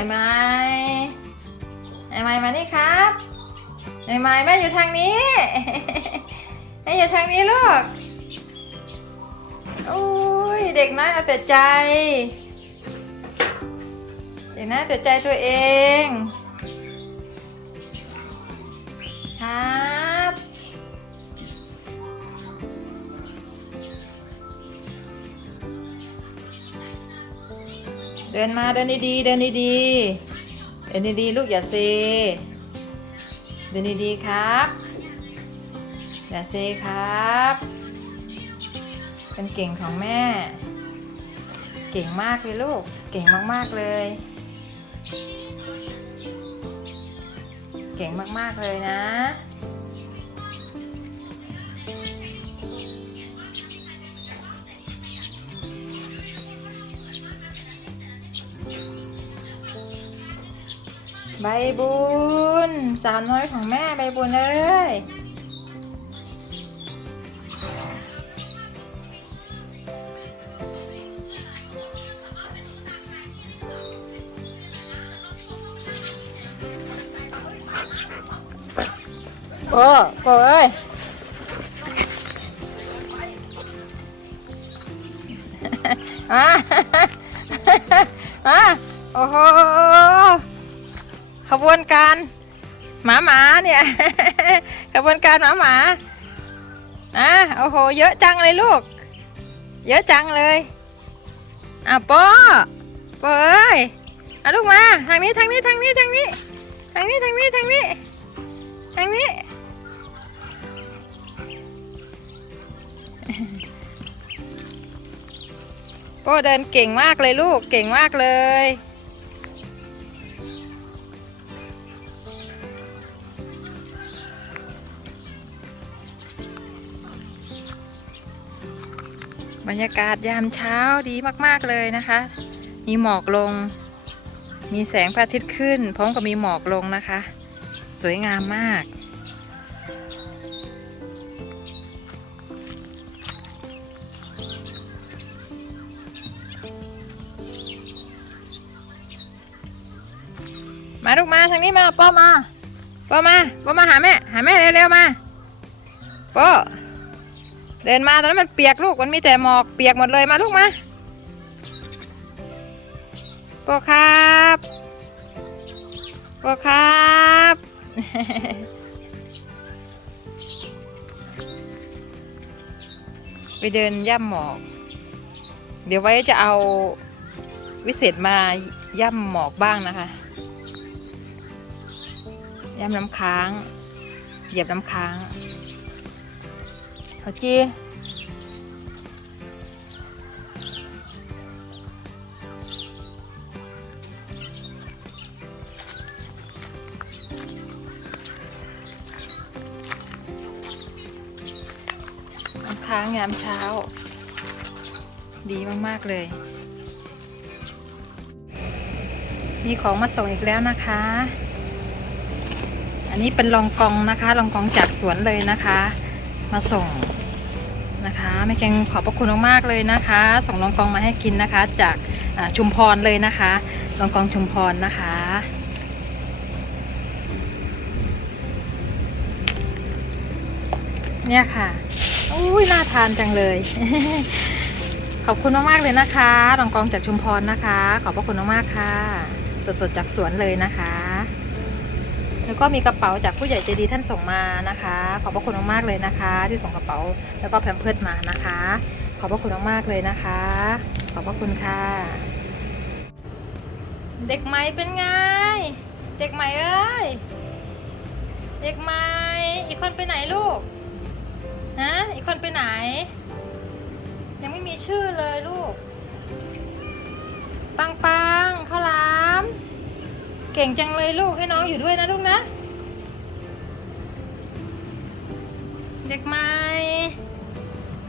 ไม่ไม่ไม่ไม่มานี่ครับไม่ไม่แม่อยู่ทางนี้แม่อยู่ทางนี้ลูกอุ้ยเด็กน้อยเอาแต่ใจ เด็กน้อยอาแต่ใจตัวเอง ค่ะ เดินมาเดินดีๆเดินดีๆเดินดีๆลูกอย่าเซ เดินดีๆครับ อย่าเซครับ เป็นเก่งของแม่ เก่งมากเลยลูก เก่งมากๆเลย เก่งมากๆเลยนะ ใบบุญสาวน้อยของแม่ใบบุญเอ้ยโอ้โอ้เอ้ยอะอะโอ้โห ขบวนการหมาหมาเนี่ย ขบวนการหมาหมานะโอ้โห เยอะจังเลยลูก เยอะจังเลยอะปอปอเอ้ยอะลูกมา ทางนี้ทางนี้ทางนี้ทางนี้ ทางนี้ทางนี้ทางนี้ทางนี้ โป้เดินเก่งมากเลยลูก เก่งมากเลย บรรยากาศยามเช้าดีมาก ๆ เลยนะคะ มีหมอกลง มีแสงพระอาทิตย์ขึ้น พร้อมกับมีหมอกลงนะคะ สวยงามมาก มาลูกมาทางนี้มาป้อมาป้อมาป้อมาหาแม่ หาแม่เร็วๆมาป้อ เดินมาตอนนั้นมันเปียกลูกมันมีแต่หมอกเปียกหมดเลยมาลูกมาโปครับโปครับไปเดินย่ำหมอก เดี๋ยวไว้จะเอาวิเศษมาย่ำหมอกบ้างนะคะ ย่ำน้ำค้าง เหยียบน้ำค้าง เอาจีค้างยามเช้า ดีมาก ๆ เลย มีของมาส่งอีกแล้วนะคะ อันนี้เป็นรองกองนะคะรองกองจากสวนเลยนะคะ มาส่ง นะคะแม่แกงขอบพระคุณมากๆเลยนะคะส่งรองกองมาให้กินนะคะ จากชุมพรเลยนะคะรองกองชุมพรนะคะเนี่ยค่ะอุ้ยน่าทานจังเลย ขอบคุณมากๆเลยนะคะรองกองจากชุมพรนะคะ ขอบพระคุณมากๆค่ะ สดๆจากสวนเลยนะคะ แล้วก็มีกระเป๋าจากผู้ใหญ่ใจดีท่านส่งมานะคะ ขอบพระคุณมากๆเลยนะคะ ที่ส่งกระเป๋าแล้วก็แพมเพิร์ดมานะคะ ขอบพระคุณมากๆเลยนะคะ ขอบพระคุณค่ะ เด็กใหม่เป็นไง เด็กใหม่เอ้ยเด็กใหม่อีกคนไปไหนลูกฮะอีกคนไปไหน ยังไม่มีชื่อเลยลูกปังปัง ก่งจังเลยลูกให้น้องอยู่ด้วยนะลูกนะ เด็กใหม่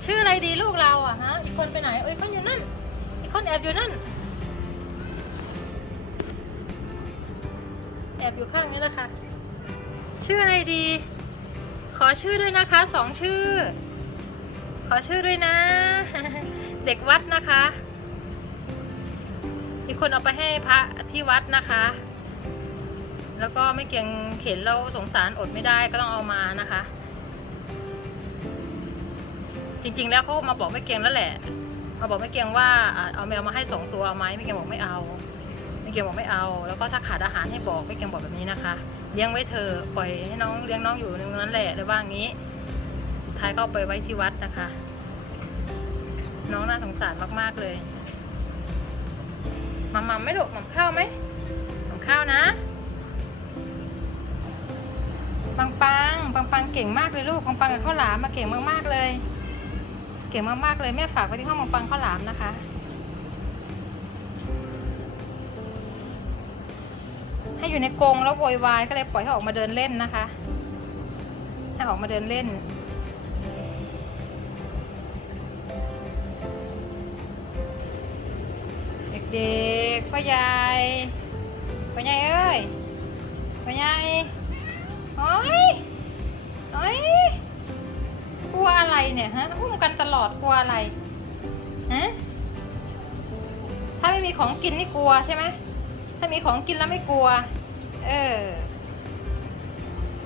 ชื่ออะไรดีลูกเราอะฮะอีกคนไปไหนเอ้ยคนอยู่นั่น อีกคนแอบอยู่นั่น แอบอยู่ข้างนี้แหละค่ะ ชื่ออะไรดี ขอชื่อด้วยนะคะสองชื่อ ขอชื่อด้วยนะ เด็กวัดนะคะอีกคนเอาไปให้พระที่วัดนะคะ แล้วก็ไม่เกียงเข็นเราสงสารอดไม่ได้ก็ต้องเอามานะคะ จริง ๆ แล้วเขามาบอกไม่เกียงแล้วแหละมาบอกไม่เกียงว่าเอาแมวมาให้สองตัวเอาไหมไม่เกียงบอกไม่เอาไม่เกียงบอกไม่เอา แล้วก็ถ้าขาดอาหารให้บอกไม่เกียงบอกแบบนี้นะคะเลี้ยงไว้เธอปล่อยให้น้องเลี้ยงน้องอยู่ในนั้นแหละเลยว่างี้ ท้ายก็ไปไว้ที่วัดนะคะ น้องน่าสงสารมากๆเลยมัมมัมไม่หลกมัมข้าวไหมมัมข้าวนะ ปังปังปังปังเก่งมากเลยลูกปังปังกับข้าวหลามมาเก่งมากๆเลย เก่งมากๆเลยแม่ฝากไว้ที่ห้องปังปังข้าวหลามนะคะให้อยู่ในกรงแล้วโวยวายก็เลยปล่อยให้ออกมาเดินเล่นนะคะ ให้ออกมาเดินเล่น เด็กๆพ่อใหญ่พ่อใหญ่เอ้ยพ่อใหญ่ เนี่ยฮะหุ้มกันตลอดกลัวอะไรฮะถ้าไม่มีของกินนี่กลัวใช่ไหมถ้ามีของกินแล้วไม่กลัว เออ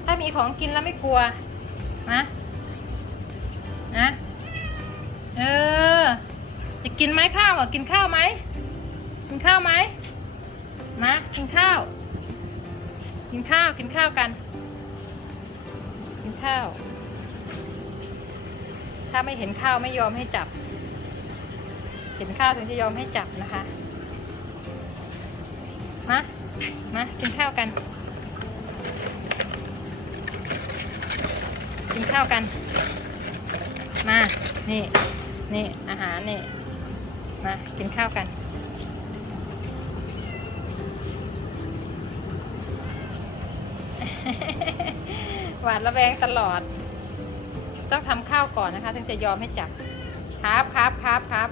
ถ้ามีของกินแล้วไม่กลัวนะนะเออจะกินไหมข้าวอะกินข้าวไหมกินข้าวไหมมากินข้าว กินข้าวกินข้าวกัน กินข้าว ถ้าไม่เห็นข้าวไม่ยอมให้จับ เห็นข้าวถึงจะยอมให้จับนะคะ มา มากินข้าวกัน กินข้าวกัน มา นี่ นี่อาหารนี่ มากินข้าวกันหวาดระแวงตลอด ต้องทำข้าวก่อนนะคะ ถึงจะยอมให้จับครับครับครับครับ